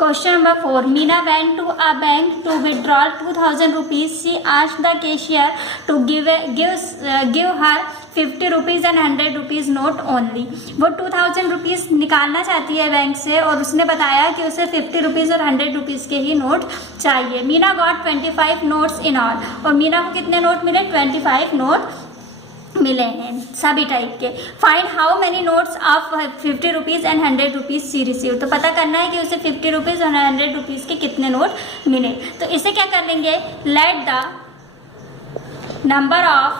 Question number 4. Meena went to a bank to withdraw 2000 rupees. She asked the cashier to give her 50 rupees and 100 rupees note only. वो 2000 rupees निकालना चाहती है bank से और उसने बताया कि उसे 50 rupees और 100 rupees के ही नोट चाहिए. Meena got 25 notes in all. और मीना को कितने नोट मिले? 25 नोट मिले हैं सभी टाइप के. Find how many notes of 50 rupees and 100 rupees she receive. तो पता करना है कि उसे 50 रुपीज़ और 100 रुपीज़ के कितने नोट मिले. तो इसे क्या कर लेंगे? Let the number of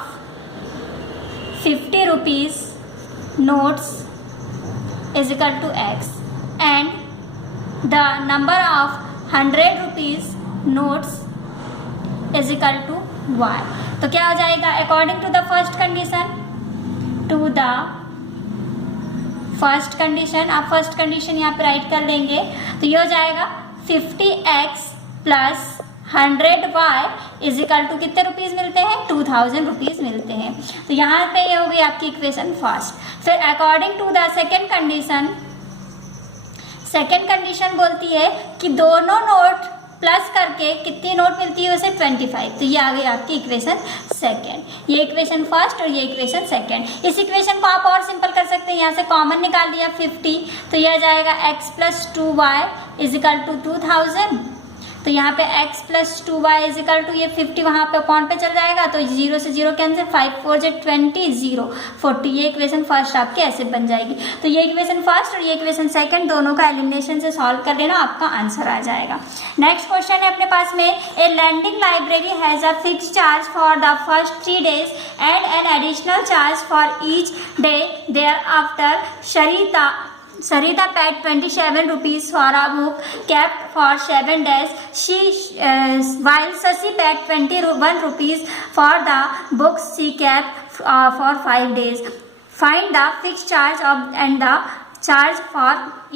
50 rupees notes is equal to x and the number of 100 rupees notes is equal to y. तो क्या हो जाएगा? According to the first condition, to the first condition, आप फर्स्ट कंडीशन यहाँ पे right कर लेंगे. तो ये हो जाएगा 50x plus 100y is equal to कितने रुपीज़ मिलते हैं? 2000 रुपीज़ मिलते हैं. तो यहाँ पे ये हो गई आपकी इक्वेशन फर्स्ट. फिर according to the second condition, second condition बोलती है कि दोनों नोट प्लस करके कितनी नोट मिलती है उसे? 25. तो ये आ गई आपकी इक्वेशन सेकेंड. ये इक्वेशन फर्स्ट और ये इक्वेशन सेकेंड. इस इक्वेशन को आप और सिंपल कर सकते हैं. यहाँ से कॉमन निकाल दिया 50, तो यह आ जाएगा x plus 2y is equal to 2000. तो यहाँ पे x plus 2y is equal to ये 50 वहाँ पे अपॉन पे चल जाएगा, तो 0 से 0 कैंसिल, 5 4 जे 20 0 40. ये इक्वेशन फर्स्ट आपकी ऐसे बन जाएगी. तो ये इक्वेशन फर्स्ट और ये इक्वेशन सेकंड दोनों का एलिमिनेशन से सॉल्व कर लेना, आपका आंसर आ जाएगा. नेक्स्ट क्वेश्चन है अपने पास में, a lending library has a fixed charge for the first 3 days and an additional charge for each day thereafter. Sarita paid 27 rupees for a book kept for 7 days. While Sasi paid 21 rupees for the books she kept for 5 days. Find the fixed charge and the charge for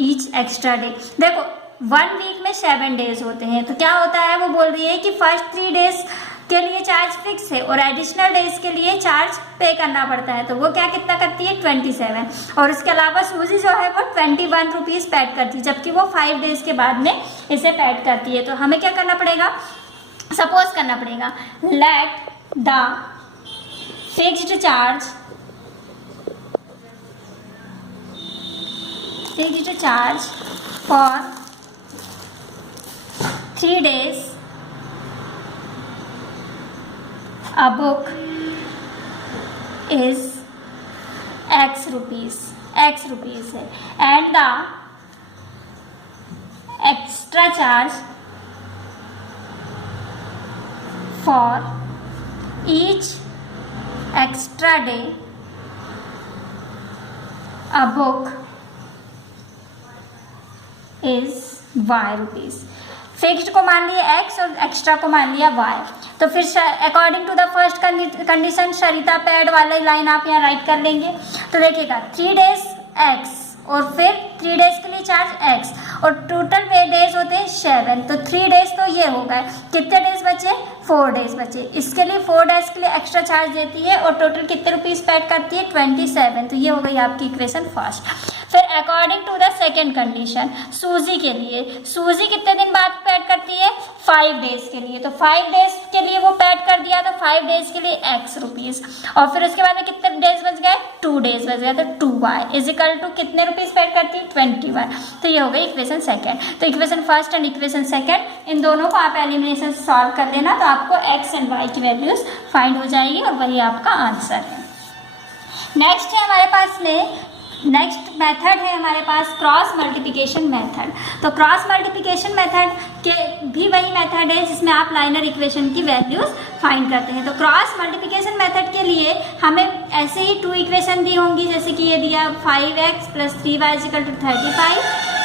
each extra day. देखो 1 week में 7 days होते हैं, तो क्या होता है? वो बोल रही है कि फर्स्ट 3 डेज के लिए चार्ज फिक्स है और एडिशनल डेज के लिए चार्ज पे करना पड़ता है. तो वो क्या कितना करती है? 27. और इसके अलावा सूजी जो है वो 21 रुपीज़ पेड करती है, जबकि वो 5 डेज के बाद में इसे पेड करती है. तो हमें क्या करना पड़ेगा? सपोज करना पड़ेगा, let the fixed charge for 3 days a book is x rupees है, and the extra charge for each extra day a book is y rupees. Fixed को मान लिया x और एक्स्ट्रा को मान लिया y. तो फिर according to the first condition Sarita paid वाली लाइन आप यहाँ राइट कर लेंगे. तो देखिएगा 3 days x और फिर 3 days के लिए चार्ज x और टोटल डेज होते हैं 7. तो 3 days तो ये हो गए. कितने डेज बचे? 4 days बचे. इसके लिए 4 days के लिए एक्स्ट्रा चार्ज देती है और टोटल कितने रुपीज़ पेड करती है? 27. तो ये हो गई आपकी इक्वेशन फर्स्ट. फिर according to the second condition, सूजी के लिए, सूजी कितने दिन बाद पेड करती है? 5 days के लिए. तो 5 days के लिए वो पेड कर दिया, तो 5 days के लिए x रुपीज़ और फिर उसके बाद में कितने डेज बच गए? 2 days बच गए. तो 2y इज इक्वल टू कितने रुपीज़ पेड करती है? 21. तो ये हो गई इक्वेशन सेकेंड. तो equation first and equation second in दोनों को आप एलिमिनेशन से सॉल्व कर लेना, तो आपको x एंड y की वैल्यूज फाइंड हो जाएगी और वही आपका आंसर है. नेक्स्ट है हमारे पास में, नेक्स्ट मेथड है हमारे पास क्रॉस मल्टीप्लिकेशन मेथड. तो क्रॉस मल्टीप्लिकेशन मेथड के भी वही मेथड है जिसमें आप लाइनर इक्वेशन की वैल्यूज फाइंड करते हैं. तो क्रॉस मल्टीप्लिकेशन मेथड के लिए हमें ऐसे ही 2 इक्वेशन दी होंगी, जैसे कि ये दिया 5x plus 3y is equal to 35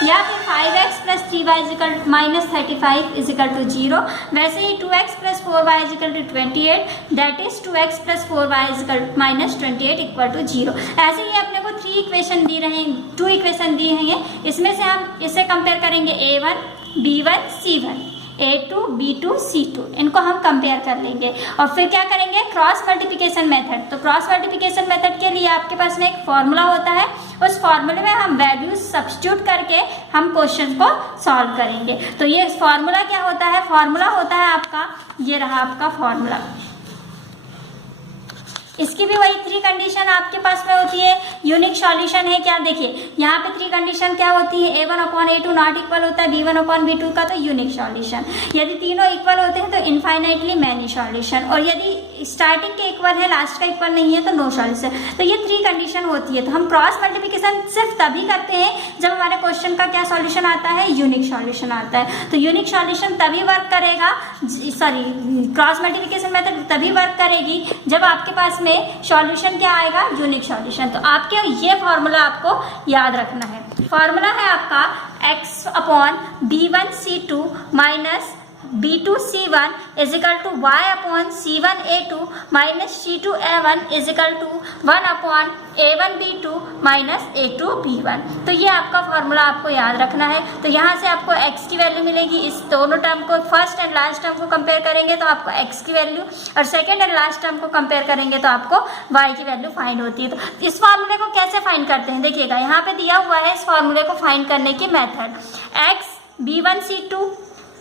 या फिर 5x plus 3y is equal to minus 35 is equal to 0. वैसे ही 2x plus 4y is equal to 28, that is 2x plus 4y is equal to minus 28 equal to 0. ऐसे ही अपने को 2 equation दी हैं. इसमें से हम इसे कंपेयर करेंगे a1 b1 c1. A2 B2 C2, इनको हम कंपेयर कर लेंगे और फिर क्या करेंगे, क्रॉस मल्टीप्लिकेशन मेथड। तो क्रॉस मल्टीप्लिकेशन मेथड के लिए आपके पास में एक फॉर्मूला होता है, उस फॉर्मूले में हम वैल्यूज सब्स्टिट्यूट करके हम क्वेश्चन को सॉल्व करेंगे। तो ये फॉर्मूला क्या होता है, फॉर्मूला होता है आपका, ये रहा आपका फॉर्मूला। इसकी भी वही 3 कंडीशन आपके पास में होती है। यूनिक सॉल्यूशन है क्या, देखिए यहाँ पे 3 कंडीशन क्या होती है, A1/A2 नॉट इक्वल होता है B1/B2 का, तो यूनिक सॉल्यूशन। यदि तीनों इक्वल होते हैं तो इनफाइनाइटली मैनी सॉल्यूशन, और यदि स्टार्टिंग के इक्वल है लास्ट का इक्वल नहीं है तो नो सॉल्यूशन। तो ये 3 कंडीशन होती है। तो हम क्रॉस मल्टीप्लिकेशन सिर्फ तभी करते हैं जब हमारे क्वेश्चन का क्या सॉल्यूशन आता है, यूनिक सॉल्यूशन आता है। तो यूनिक सॉल्यूशन तभी वर्क करेगा, सॉरी क्रॉस मल्टीप्लिकेशन मेथड तभी वर्क करेगी जब आपके पास सॉल्यूशन क्या आएगा, यूनिक सॉल्यूशन। तो आपके ये फॉर्मूला आपको याद रखना है। फॉर्मूला है आपका x/B1C2 minus B2C1 is equal to y/C1A2 minus C2A1 is equal to 1/A1B2 minus A2B1। तो ये आपका फॉर्मूला आपको याद रखना है। तो यहाँ से आपको x की वैल्यू मिलेगी, इस दोनों टर्म को फर्स्ट एंड लास्ट टर्म को कंपेयर करेंगे तो आपको x की वैल्यू, और सेकेंड एंड लास्ट टर्म को कंपेयर करेंगे तो आपको y की वैल्यू फाइंड होती है। तो इस फॉर्मूले को कैसे फाइंड करते हैं, देखिएगा यहाँ पे दिया हुआ है इस फॉर्मूले को फाइंड करने की मेथड। x/B1C2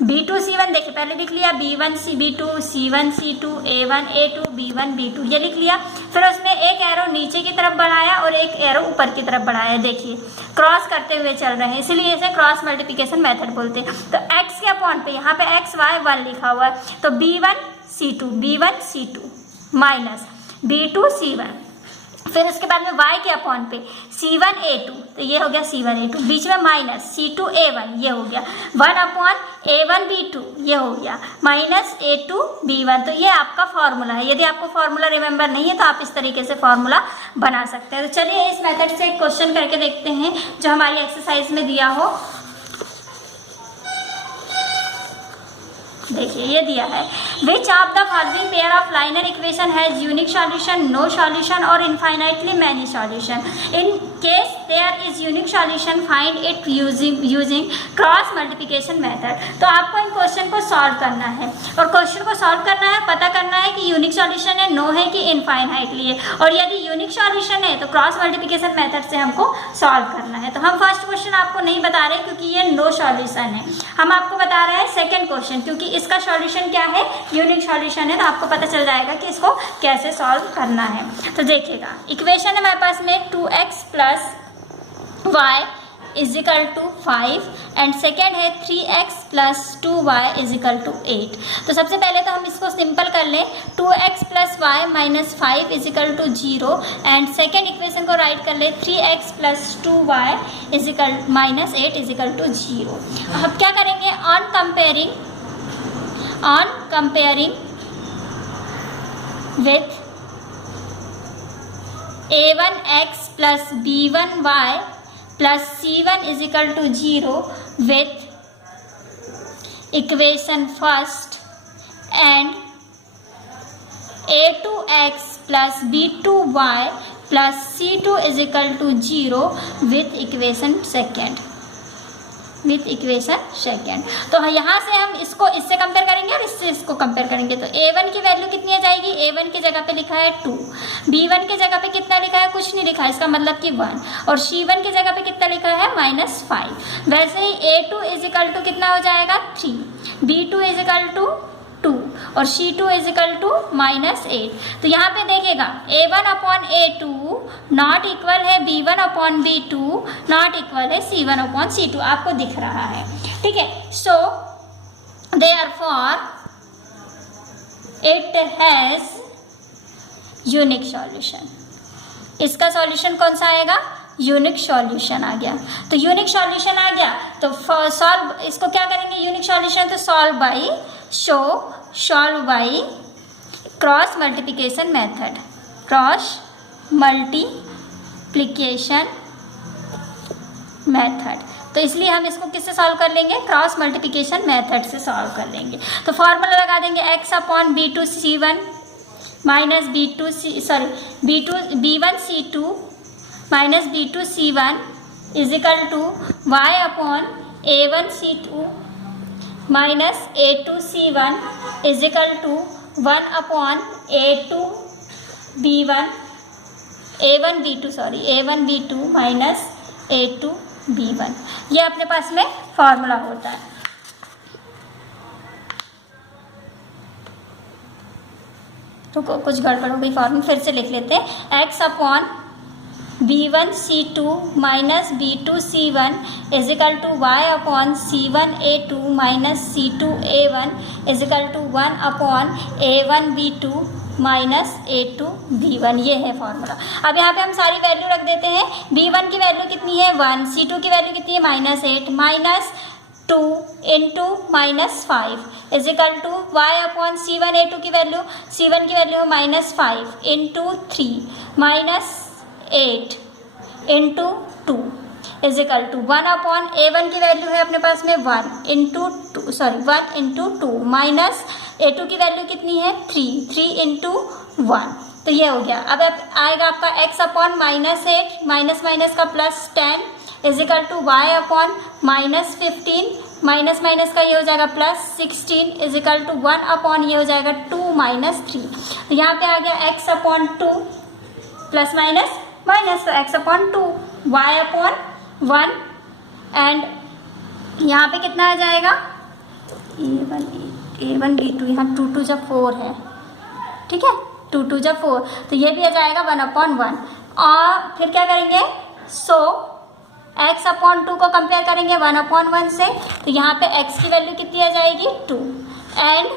B2C1, देखिए पहले लिख लिया B1C2 C1C2 A1A2 B1B2, ये लिख लिया। फिर उसमें एक एरो नीचे की तरफ बढ़ाया और एक एरो ऊपर की तरफ बढ़ाया, देखिए क्रॉस करते हुए चल रहे हैं, इसलिए इसे क्रॉस मल्टीप्लिकेशन मेथड बोलते हैं। तो x के अपॉन पे यहाँ पे XY1 लिखा हुआ है, तो B1C2 माइनस B2C1, फिर उसके बाद में y के अपॉन पे C1A2, तो ये हो गया C1A2, बीच में माइनस C2A1, ये हो गया 1/A1B2, ये हो गया माइनस A2B1। तो ये आपका फॉर्मूला है। यदि आपको फॉर्मूला रिमेंबर नहीं है तो आप इस तरीके से फॉर्मूला बना सकते हैं। तो चलिए इस मेथड से एक क्वेश्चन करके देखते हैं जो हमारी एक्सरसाइज में दिया हो। देखिए ये दिया है, which of the following pair of linear equation has unique solution, no solution और infinitely many solution. In case there is unique solution find it using cross multiplication method. तो आपको इन क्वेश्चन को सॉल्व करना है, और क्वेश्चन को solve करना है, पता करना है कि यूनिक सॉल्यूशन है, नो है कि इनफाइनाइटली है, और यदि यूनिक सॉल्यूशन है तो क्रॉस मल्टीप्लिकेशन मेथड से हमको सॉल्व करना है। तो हम फर्स्ट क्वेश्चन आपको नहीं बता रहे क्योंकि ये नो सॉल्यूशन है, हम आपको बता रहे हैं सेकेंड क्वेश्चन, क्योंकि इसका सॉल्यूशन क्या है, यूनिक सॉल्यूशन है, तो आपको पता चल जाएगा कि इसको कैसे सॉल्व करना है। तो देखिएगा इक्वेशन है हमारे पास में 2x plus y is equal to 5 and second है 3x plus 2y is equal to 8। तो सबसे पहले तो हम इसको सिंपल कर लें, 2x plus Y minus 5 is equal to 0 and second equation को राइट कर ले 3x plus 2y is equal minus 8 is equal to 0। अब क्या करेंगे, on comparing with a1x plus b1y plus c1 is equal to 0 with equation first and a2x plus b2y plus c2 is equal to 0 with equation second। तो यहाँ से हम इसको इससे compare करेंगे और इससे इसको कंपेयर करेंगे। तो a1 की वैल्यू कितनी आ जाएगी, a1 की जगह पे लिखा है 2, b1 की जगह पे कितना लिखा है, कुछ नहीं लिखा है, इसका मतलब कि 1, और c1 की जगह पे कितना लिखा है -5। वैसे ही a2 इज इक्वल टू कितना हो जाएगा 3, b2 इज इक्वल टू 2 और c2 इज इक्वल टू -8। तो यहाँ पे देखिएगा a1/a2 नॉट इक्वल है b1/b2 नॉट इक्वल है c1/c2, आपको दिख रहा है, ठीक है। So therefore it has unique solution. इसका सॉल्यूशन कौन सा आएगा, यूनिक सॉल्यूशन आ गया। तो यूनिक सॉल्यूशन आ गया तो सॉल्व, इसको क्या करेंगे यूनिक सॉल्यूशन, तो solve by cross multiplication method, तो इसलिए हम इसको किससे सॉल्व कर लेंगे, क्रॉस मल्टीप्लिकेशन मेथड से सॉल्व कर लेंगे। तो फॉर्मूला लगा देंगे x/b2c1 minus b1c2 minus b2c1 is equal to y/a1c2 minus A2C1 is equal to 1 upon A1B2 minus A2B1। ये अपने पास में फॉर्मूला होता है। तो कुछ गड़बड़ हो गई, फॉर्मूला फिर से लिख लेते हैं। x upon B1C2 minus B2C1 is equal to y upon C1A2 minus C2A1 is equal to 1 upon A1B2 minus A2B1। ये है फॉर्मूला। अब यहाँ पे हम सारी वैल्यू रख देते हैं। B1 की वैल्यू कितनी है 1, C2 की वैल्यू कितनी है -8, minus 2 into -5 is equal to y upon C1A2 की वैल्यू, C1 की वैल्यू है -5 into 3 -8 into 2 is equal to 1 upon A1 की वैल्यू है अपने पास में 1 इंटू 2 माइनस A2 की वैल्यू कितनी है 3 इंटू 1। तो ये हो गया। अब आएगा आपका x अपॉन -8 माइनस का +10 is equal to y upon -15 minus का ये हो जाएगा +16 इज इक्वल टू 1 अपॉन ये हो जाएगा 2 -3। तो यहाँ पे आ गया x अपॉन 2 प्लस माइनस तो x upon 2 y upon 1 and यहाँ पे कितना आ जाएगा A1B2, यहाँ 2 जब 4 है, ठीक है 2 जब 4, तो ये भी आ जाएगा 1 अपॉन 1। और फिर क्या करेंगे, सो x अपॉन 2 को कंपेयर करेंगे 1 अपॉन 1 से, तो यहाँ पे x की वैल्यू कितनी आ जाएगी 2 एंड